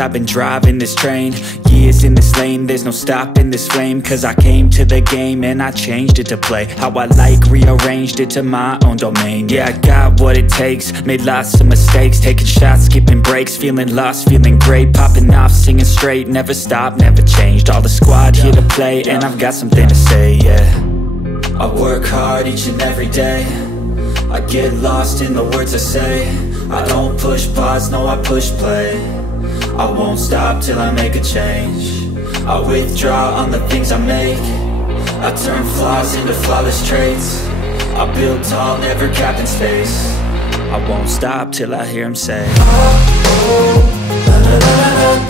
I've been driving this train. Years in this lane, there's no stopping this flame. Cause I came to the game and I changed it to play how I like, rearranged it to my own domain. Yeah, I got what it takes, made lots of mistakes, taking shots, skipping breaks, feeling lost, feeling great, popping off, singing straight, never stopped, never changed. All the squad here to play, and I've got something to say, yeah. I work hard each and every day, I get lost in the words I say. I don't push pause, no, I push play. I won't stop till I make a change. I withdraw on the things I make. I turn flaws into flawless traits. I build tall, never capped in space. I won't stop till I hear him say, oh, oh, la, la, la, la, la.